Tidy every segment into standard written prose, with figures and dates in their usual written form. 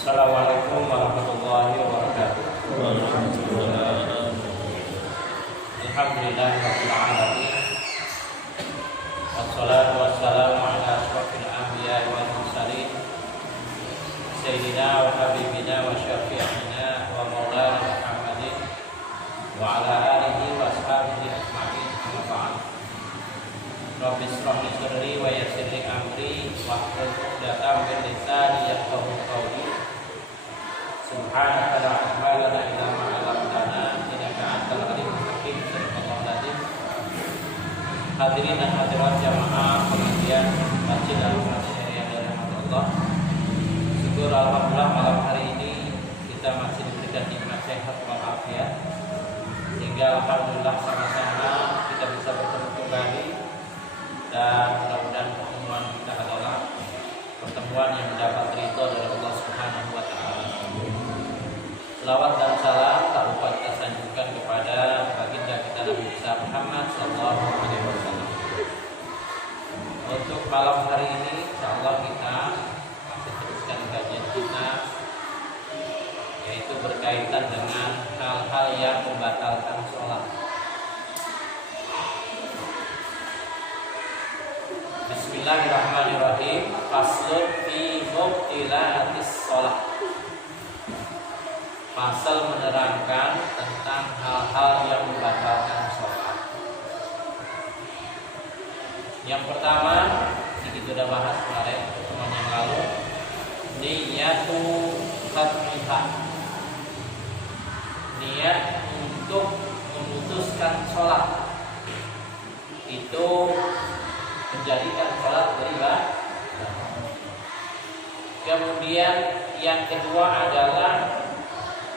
Assalamualaikum warahmatullahi wabarakatuh. Alhamdulillahirabbil alamin. Wassalatu wassalamu ala asyrofil anbiya'i wal mursalin sayyidina wa habibina wa syafi'ina wa maulana Muhammadin wa ala alihi wa ashabihi ajma'in. Amma ba'd. Rabbi shrah li sadri wa yassir li amri wahlul 'uqdatam min lisani yafqahu qawli. Subhanaka la ilma lana illa ma 'allamtana innaka antal alimul hakim. Sadaqallahu lazim. Hadirin dan hadirat jamaah pengajian Masjid Al-Masjid yang dirahmati Allah. Syukur alhamdulillah malam hari ini kita masih diberikan nikmat sehat wal afiat, sehingga alhamdulillah sama-sama kita bisa bertemu kembali, dan mudah-mudahan pertemuan kita adalah pertemuan yang mendapat ridho dari Allah Subhanahu wa taala. Selawat dan salam tak lupa kita sanjungkan kepada baginda kita Nabi besar Muhammad sallallahu alaihi wasallam. Untuk malam hari ini insyaallah kita masih teruskan kajian kita, yaitu berkaitan dengan hal-hal yang membatalkan sholat. Bismillahirrahmanirrahim. Faslun fi mubtilatis sholat. Pasal menerangkan tentang hal-hal yang membatalkan sholat. Yang pertama, kita sudah bahas kemarin pertemuan yang lalu, niyatu qadhiha. Niat untuk memutuskan sholat itu menjadikan sholat beribadah. Kemudian yang kedua adalah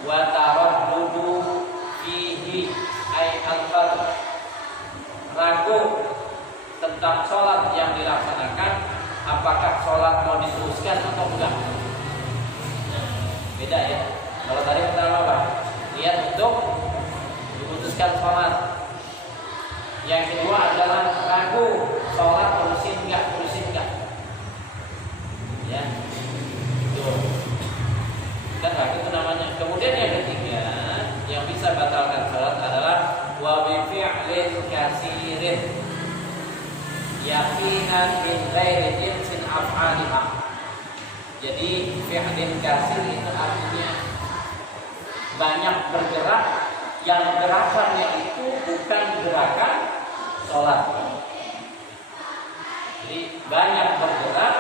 wa taraddudu fihi ay al-fardh, ragu tentang sholat yang dilaksanakan, apakah sholat mau diteruskan atau enggak. Beda ya. Kalau tadi pertama apa? Niat untuk memutuskan sholat. Yang kedua adalah ragu sholat terusin enggak. Ya, tuh kan ragu itu namanya. Kemudian yang ketiga yang bisa batalkan sholat adalah wa bi fi'lin kasirin yaqinan min ghairi jinsin af'aliha. Jadi fi'lin kasir itu artinya banyak bergerak yang gerakannya itu bukan gerakan sholat. Jadi banyak bergerak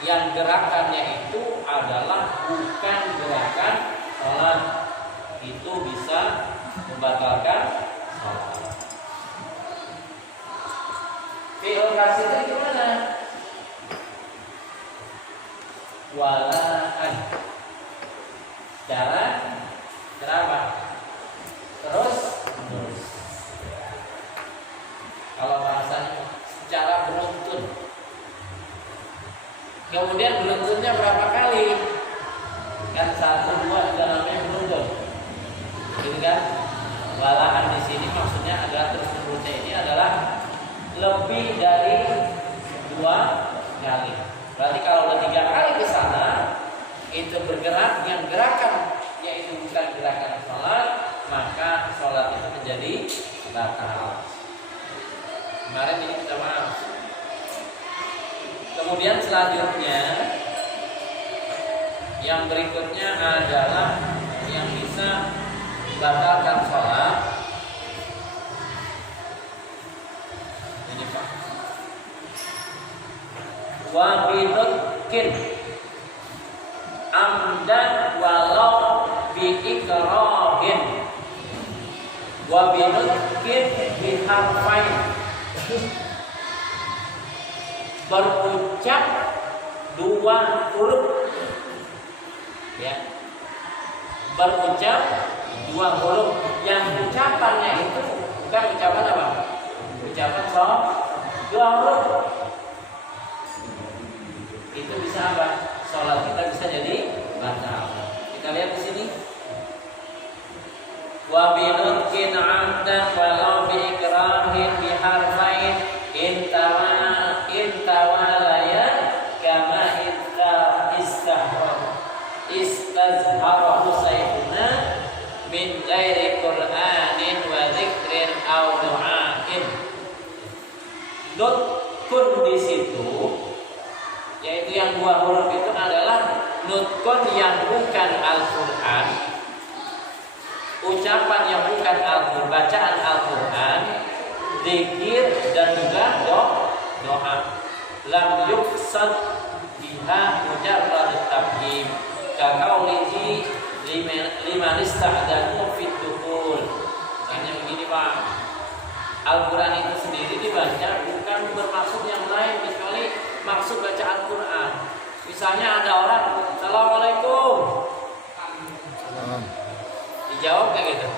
yang gerakannya itu adalah bukan gerakan sholat, itu bisa membatalkan sholat. Fi'il kasir itu gimana? Walaan. Cara kenapa? Terus. Kalau bahasanya secara beruntun. Kemudian beruntunnya berapa kali? Kan 1, 2 juga namanya beruntun. Gitu kan? Walaan di sini maksudnya adalah terus menerusnya ini adalah lebih dari 2 kali. Berarti kalau udah 3 kali ke sana itu bergerak yang gerakannya itu bukan gerakan sholat, maka sholat itu menjadi batal. Kemarin ini kita bahas. Kemudian selanjutnya yang berikutnya adalah yang bisa batalkan sholat. Ini Pak. Wa binutkin amdan walau bi ikrahin. Wa binutkin bi harfain. Berucap 2 huruf, ya. Berucap 2 huruf. Yang ucapannya itu bukan ucapan apa? Ucapan 2 huruf. Itu bisa apa? Sholat kita bisa jadi batal. Kita lihat di sini. Wa binutkin 'amdan walau bi ikrahin bi harfain intawalaya kama istahram yang 2 huruf itu adalah nutkun yang bukan Al-Quran, ucapan yang bukan Al-Quran, bacaan Al-Quran, zikir dan juga doa. Lam yuqsad biha mujarrad tabhim kaqaulihi liman ista'danu fit dukhul. Misalnya begini Pak, Al-Quran itu sendiri dibaca bukan bermaksud yang lain kecuali maksud baca Al-Quran. Misalnya ada orang, Assalamualaikum, dijawab kayak gitu.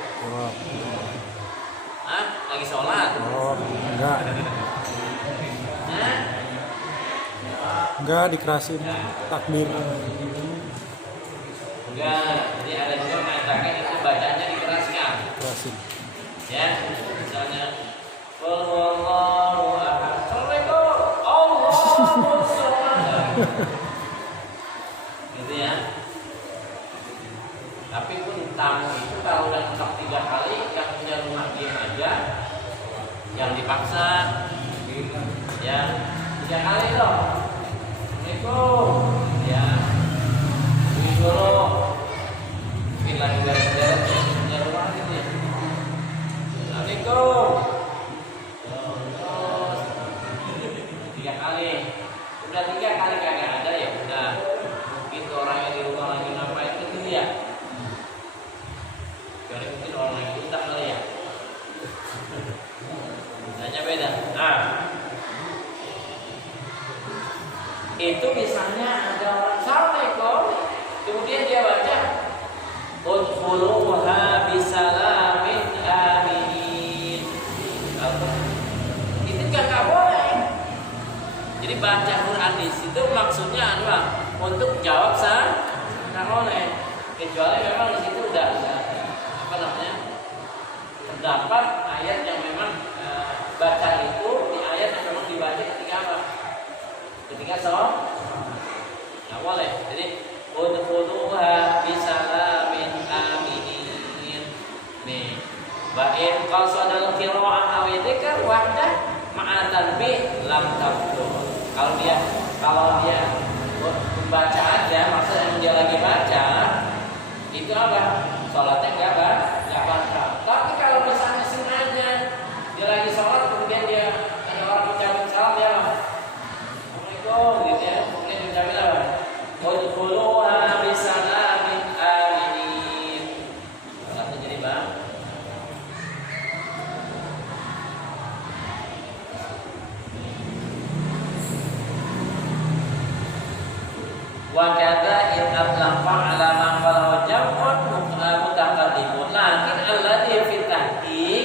Hah? Lagi sholat? Enggak. Enggak dikerasin takbir. Enggak. Jadi ada juga mengatakan itu bacanya dikeraskan. Dikerasin. Ya, misalnya Wallahu ahad. Assalamualaikum. Allahu samad. Gitu ya. Tapi pun tamu itu kalau lengkap 3 kali, yang punya rumah dia aja, yang dipaksa, ya 3 kali loh. Assalamualaikum. Ya. Ini dulu. Mungkin lagi beres-beres punya rumah gitu ya. Assalamualaikum. 3 kali. Udah 3 kali kagak ada ya udah. Mungkin orang yang di rumah lagi ngapain itu ya. Jadi mungkin orang lagi utang kali ya. Misalnya beda. Nah, itu misalnya ada orang Assalamualaikum, kemudian dia baca udkhuluha bisalamin aminin. Itu nggak boleh. Jadi baca Quran di situ maksudnya adalah untuk jawab sah, nggak boleh. Kecuali memang di situ udah apa namanya, terdapat ayat yang memang baca itu di ayat yang memang dibaca ketika apa? Ketika sholat, nggak boleh. Jadi udkhuluha bisalamin aminin. Nih, ba'in qasadal qira'ah aw dzikr wahdah ma'a tanbih lam tabtul. Kalau dia membaca aja, maksudnya dia lagi baca, itu apa? Sholatnya nggak batal. Tapi kalau misalnya sengaja dia lagi sholat, kemudian dia ada orang ucapin salam, dia Assalamualaikum gitu ya, kemudian diucapin apa? Udkhuluha bisalamin aminin. Sholatnya jadi bang. Wa kadza in atlaqa ala man qala jam'un mutaqaddimun lakin alladhi fi tahqiq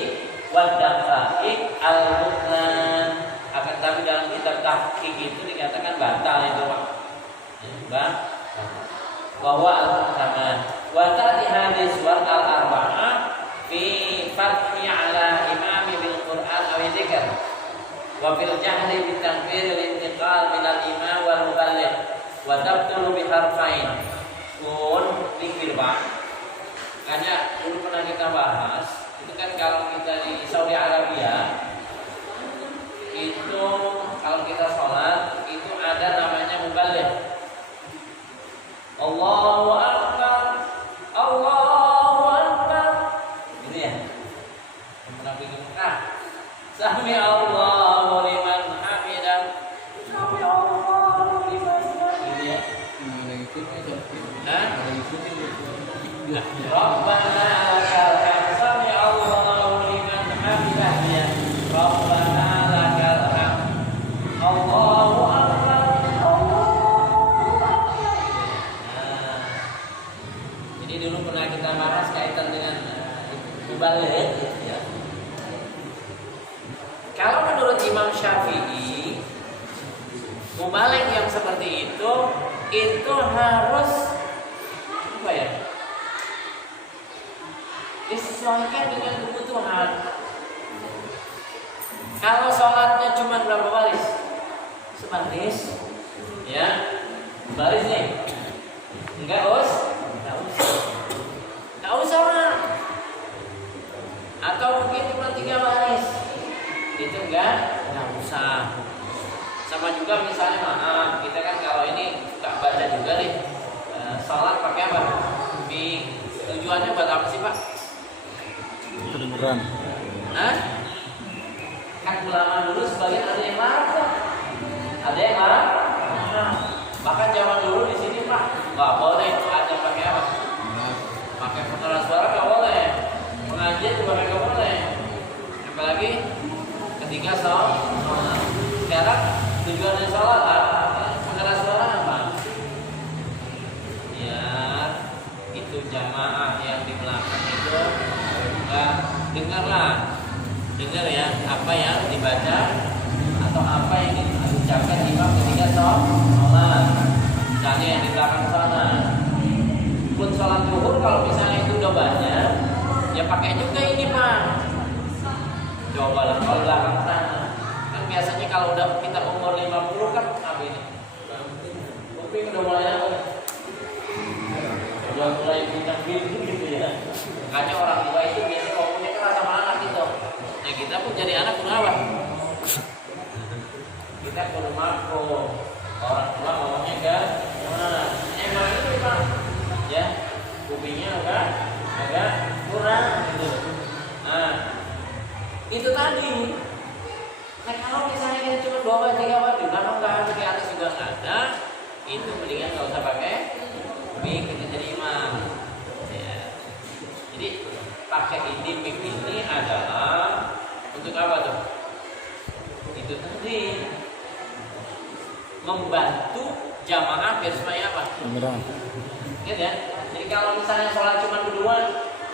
wa daqaiq al-mutlan. Akan tapi dalam kitab tahqiq itu dikatakan batal itu Pak. Bang. Bahwa al-muhtamal wa ta'ti hadis wal al-arba'ah fi fathi ala imami bil Qur'an aw dzikr wa fil jahri bit takbir lil intiqal min al-imam wal muballigh wa tabtulu bi harfain kun pikir Pak. Karena dulu pernah kita bahas itu kan kalau kita di Saudi Arabia itu kalau kita sholat itu ada namanya muballigh. Allahu Akbar, Allahu Akbar. Gitu ya. Yang pernah pergi Mekah. Sami Allahu liman hamidah. Sami Allahu liman hamidah. Rabbana lakal hamd. Sami Allahu liman hamidah. Rabbana lakal hamd. Allahu Akbar. Allahu Akbar. Nah, jadi dulu pernah kita bahas kaitan dengan muballigh ya. Kalau menurut Imam Syafi'i, muballigh yang seperti itu harus apa ya? Disesuaikan dengan kebutuhan. Kalau sholatnya cuma berapa baris? Sebaris, ya, baris nih. Enggak usah lah. Atau mungkin cuma 3 baris, itu enggak usah. Sama juga misalnya maaf, kita kan kalau ini dengarlah, dengar ya apa yang dibaca atau apa yang diucapkan imam ketika sholat. Misalnya yang di belakang sana, pun sholat zuhur kalau misalnya itu udah banyak, ya pakai juga ini Pak. Cobalah kalau belakang sana, kan biasanya kalau udah kita umur 50 kan apa ini? Kuping udah mulai apa? Udah mulai bintang-bintang gitu ya. Makanya orang tua itu biasanya ngomongnya keras sama anak gitu. Nah kita pun jadi anak kenapa? Kita kudu mampu. Orang tua ngomongnya kan, emang itu Pak, ya kupingnya agak kurang gitu. Nah itu tadi. Nah kalau misalnya kita cuma 2 baca 3 baca, kalau nggak di atas juga nggak ada, itu mendingan nggak usah pakai mic kita jadi imam. Ya. Jadi pakai ini mic ini adalah untuk apa tuh? Itu tadi membantu jamaah biar supaya apa? Beneran. Gitu ya. Jadi kalau misalnya sholat cuma berdua,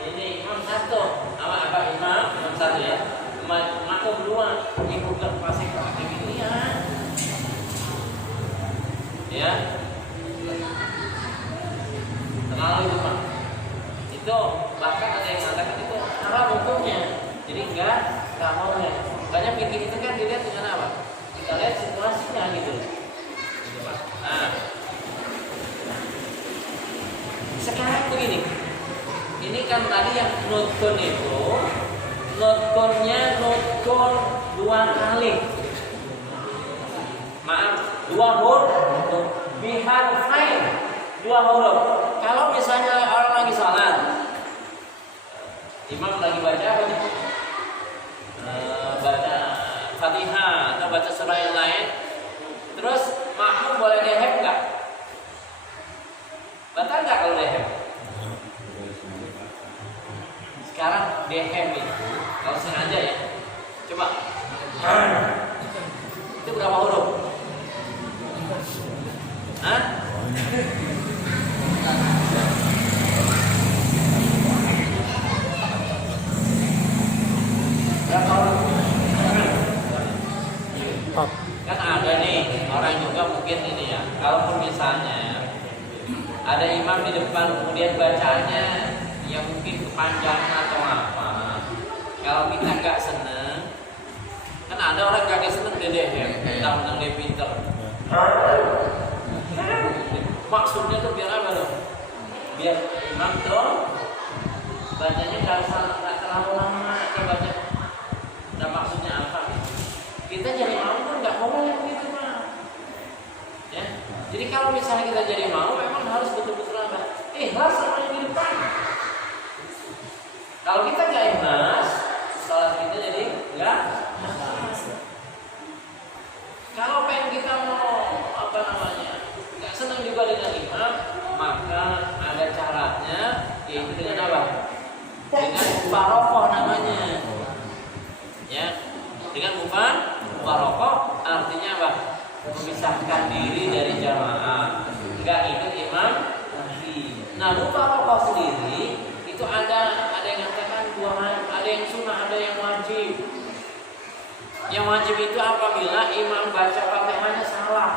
ini imam satu, apa imam satu ya, makmum dua, ibu pasti pakai ginian, ya. Terlalu itu Pak. Itu bahkan ada yang mengatakan itu haram hukumnya. Jadi enggak boleh. Makanya pikir itu kan dilihat dengan apa? Kita lihat situasinya gitu. Nah, sekarang begini, ini kan tadi yang nutkun itu, nutkunnya nutkun 2 kali, maaf 2 huruf, biharfain 2 huruf. Kalau misalnya orang lagi sholat, imam lagi baca apa nih? Baca Fatihah atau baca surah yang lain, terus makmum boleh dehem nggak? Batal nggak kalau dehem? Sekarang dehem itu kalau sengaja ya, coba itu berapa huruf? Hah? Berapa huruf? Kan ada nih orang juga mungkin ini ya, kalaupun misalnya ada imam di depan kemudian bacanya yang mungkin kepanjangan atau apa, kalau kita nggak seneng, kan ada orang kagak seneng deh mentang-mentang dia pinter. Maksudnya tuh biar apa loh? Biar imam tuh bacanya nggak terlalu lama dia baca. Nah maksudnya apa? Kita jadi mau kan nggak boleh begitu Pak. Ya. Jadi kalau misalnya kita jadi mau, memang harus betul-betul apa? Ikhlas sama yang di depan. Kalau kita nggak ikhlas, salat kita jadi nggak. Kalau pengen kita mau apa namanya, nggak senang juga dengan imam, maka ada caranya, yaitu dengan apa? Dengan mufarokoh namanya. Ya, dengan mufarokoh artinya apa? Memisahkan diri dari jamaah, nggak ikut imam lagi. Nah, mufarokoh sendiri itu ada yang mengatakan 2 hal, ada yang sunnah, ada yang wajib. Yang wajib itu apabila imam baca Fatihahnya salah.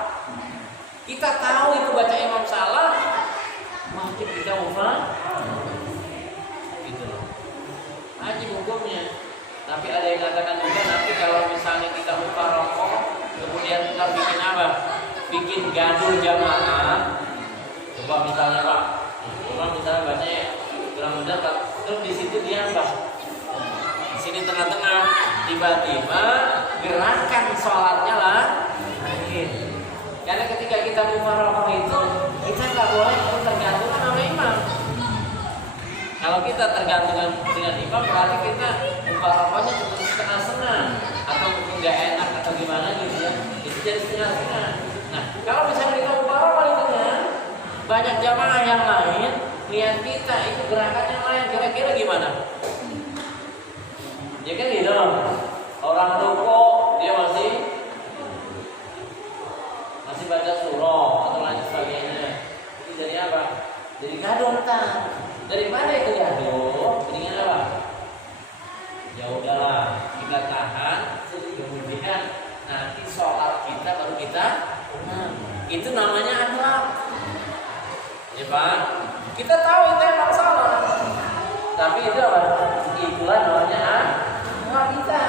Kita tahu itu baca imam salah, wajib kita mufarokoh. Gitu loh. Wajib hukumnya. Tapi ada yang katakan juga nanti kalau misalnya kita mufarokoh, kemudian kita bikin apa? Bikin gaduh jamaah. Coba misalnya Pak, coba misalnya bacanya kurang benar, terus di situ dia apa? Di sini tengah-tengah, tiba-tiba gerakan sholatnya lah. Karena ketika kita mufarokoh itu, kita nggak boleh tergantungan sama imam. Kalau kita tergantungan dengan imam, berarti kita mufarokohnya cuma setengah-setengah, atau mungkin nggak enak atau gimana gitu ya. Itu jadi setengah-setengah. Nah, kalau misalnya kita mufarokoh itu kan banyak jamaah yang lain, lihat kita itu gerakan yang lain, kira-kira gimana? Ya kan gitu. Orang rukuk dia masih baca surah atau lain sebagainya. Itu jadi apa? Jadi gaduh ntar. Daripada itu gaduh, mendingan apa? Ya udahlah, kita tahan, kemudian nanti sholat kita baru kita itu namanya akhlak. Ya Pak, kita tahu itu emang salah, tapi itu apa? Itulah namanya akhlak kita.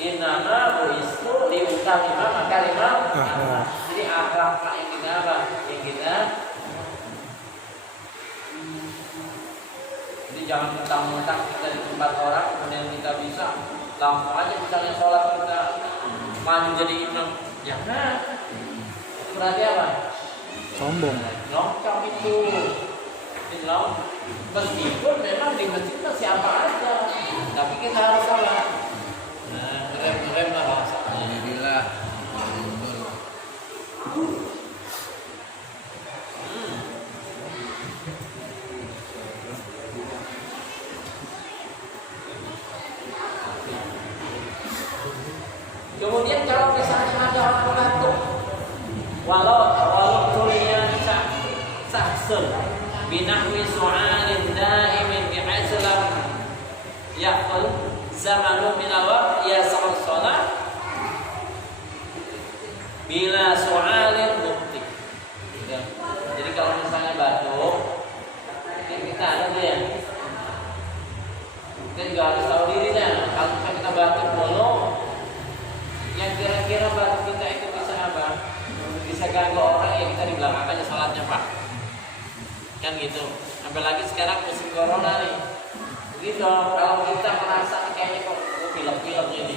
Innama buistu liutamima makarimah akhlak. Jadi akhlak yang kita apa? Yang kita jadi jangan mentang-mentang kita di tempat orang kemudian kita bisa langsung aja misalnya sholat kita maju jadi imam. Jangan. Itu berarti apa? Sombong. Nyongcong itu. Meskipun memang di masjid siapa aja, tapi kita harus sholat. Nah, keren lah bahasanya. Alhamdulillah. Kemudian kalau misalnya ada orang batuk, walau tulinya saksun binahwi su'alin daimin bi'aslam yaqul zamanu minal waqt ya salat bila su'alin mukti. Jadi kalau misalnya batuk, kita ada tuh ya, kita juga harus tahu dirinya. Kalau misalnya kita batuk mulu, yang kira-kira batuk kita itu bisa apa? Bisa ganggu orang, ya kita di belakang aja salatnya Pak. Kan gitu. Apalagi sekarang musim corona nih. Gitu, kalau kita merasa kayaknya kok pilek-pilek ini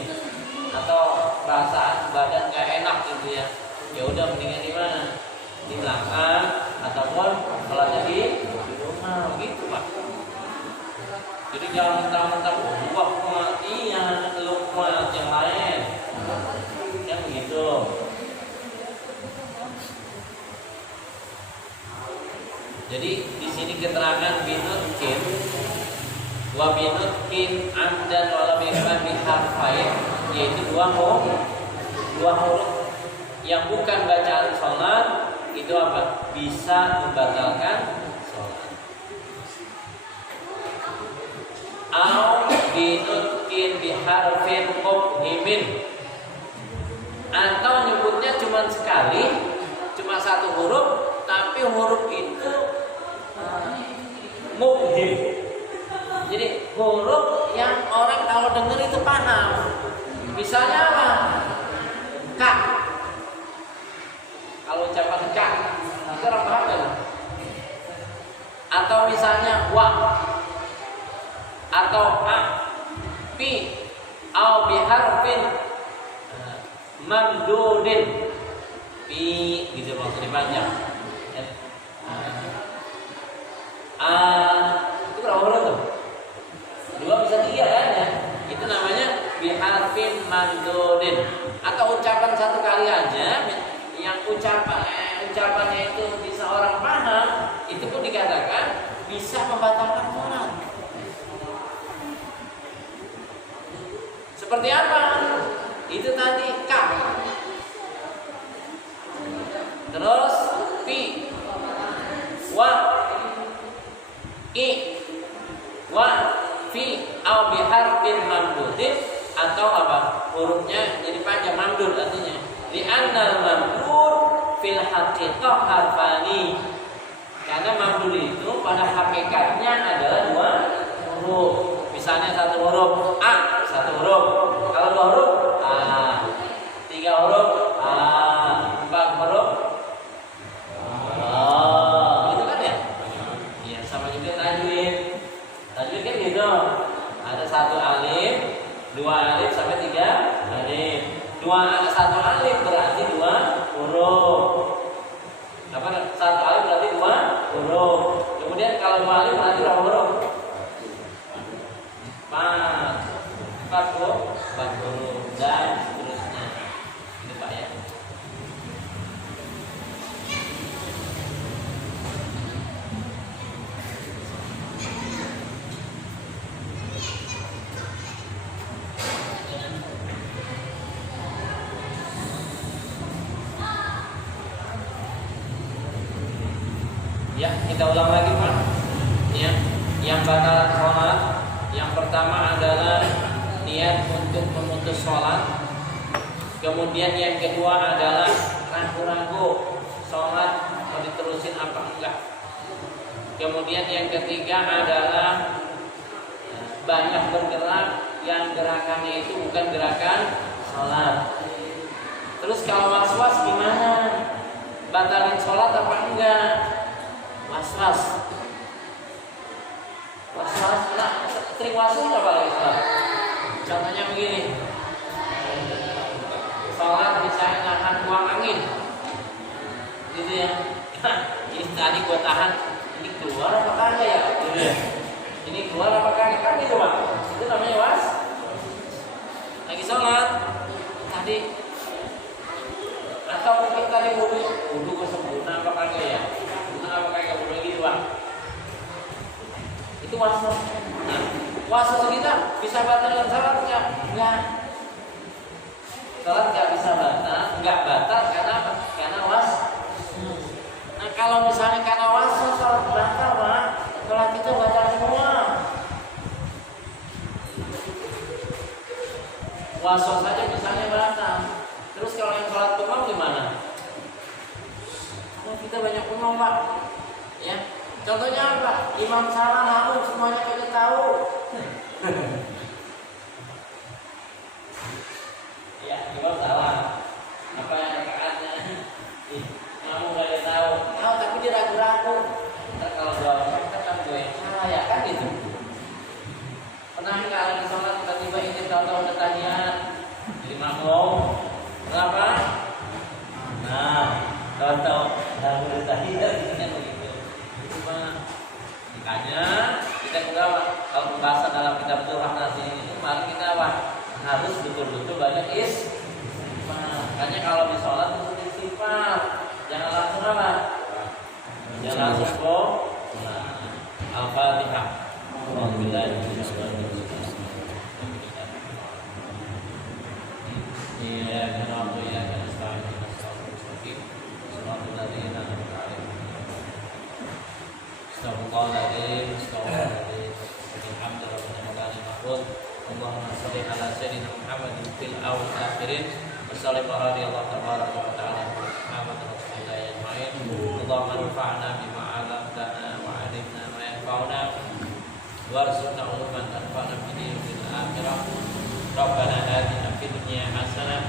atau perasaan badan gak enak gitu ya, ya udah mendingan di mana? Di belakang ataupun salatnya di rumah gitu Pak. Jadi jangan mentang-mentang buah kuat, iya lu kuat yang lain. Kan begitu. Jadi di sini keterangan binutkin wa binutkin amdan wala bihamdi harfain, yaitu dua huruf yang bukan bacaan sholat itu apa? Bisa membatalkan sholat. Au binutkin biharfin mubhimin, atau nyebutnya cuma sekali, cuma satu huruf, tapi huruf itu mubhim. Jadi huruf yang orang kalau dengar itu paham. Misalnya apa? Kak. Kalau ucapan kak, itu orang paham kan? Atau misalnya wa, atau a, pi, au biharfin mamdudin, pi gitu maksudnya panjang. Itu berapa huruf tuh? Dua bisa tiga kan ya? Itu namanya biharfin mamdudin. Atau ucapan satu kali aja, yang ucapannya itu bisa orang paham, itu pun dikatakan bisa membatalkan sholat. Seperti apa? Itu tadi kaf, terus fi, wa, i, wa, fi, au biharfin mamdudin, atau apa? Hurufnya jadi panjang, mamdud artinya. Li'annal mamdud fil haqiqah harfani. Karena mamdud itu pada hakikatnya adalah dua huruf. Misalnya satu huruf a, satu huruf. Kalau dua huruf a, tiga huruf a, empat huruf a. Gitu kan ya? Iya, sama juga tajwid. Tajwid kan gitu. Ada satu alif, dua alif sampai tiga alif. Ada satu alif berarti dua huruf. Apa? Satu alif berarti dua huruf. Kemudian kalau dua alif berarti berapa huruf? Empat huruf dan seterusnya. Itu Pak ya. Ya, kita ulang lagi Pak. Ya, yang batal sholat Yang pertama adalah niat untuk memutus sholat. Kemudian yang kedua adalah ragu-ragu sholat mau diterusin apa enggak. Kemudian yang ketiga adalah banyak bergerak yang gerakannya itu bukan gerakan sholat. Terus kalau was-was gimana? Batalin sholat apa enggak? Was-was. Nah, sering was-was apa lagi? Contohnya begini. Sholat misalnya nahan buang angin, gitu ya. Ini tadi gua tahan, ini keluar apa kagak ya? Gitu ya. Ini keluar apa kagak? Kan gitu Pak. Itu namanya was. Lagi sholat tadi, atau mungkin tadi wudu gua sempurna apa kagak ya? Sempurna apa kagak wudu gitu Pak. Itu was. Nah, was kita bisa batalkan sholat enggak? Enggak. Sholat nggak bisa batal, nggak batal karena apa? Karena was. Nah kalau misalnya karena was sholat batal Pak, sholat itu batal semua. Was saja misalnya batal. Terus kalau yang sholat bengong gimana? Nah, kita banyak bengong Pak. Ya, contohnya apa? Imam salah namun semuanya kita tahu. Ya, imam salah. Apa yang rakaatnya? Kamu nggak tahu. Tahu tapi dia ragu-ragu. Ntar kalau dua orang kan gue yang salah ya kan gitu. Pernah nggak lagi sholat tiba-tiba ini tahu-tahu udah tahiyat jadi makmum? Kenapa? Nah, tahu-tahu udah tahiyat gitu kan begitu. Itu mah makanya kita juga kalau pembahasan dalam kitab surah nanti ini mari kita harus betul-betul banyak istighfar. Makanya kalau di sholat itu istighfar, jangan langsung apa? Jangan langsung Al-Fatihah. Alhamdulillah. Iya, kenapa ya? Astagfirullahaladzim. Allahumma shalli ala sayyidina Muhammadin fil awwal akhirin wa sallim radhiyallahu tabaraka wa ta'ala Muhammad rasulullah ajmain. Allahumma anfa'na bima 'allamtana wa 'allimna ma yanfa'una warzuqna ilman tanfa'una bihi fil akhirah. Rabbana atina fid dunya hasanah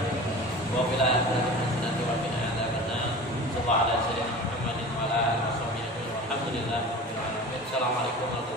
wa fil akhirati hasanah wa qina adzabannar. Sallallahu ala sayyidina Muhammadin wa ala alihi wa sahbihi. Alhamdulillah rabbil alamin. Assalamualaikum warahmatullahi wabarakatuh.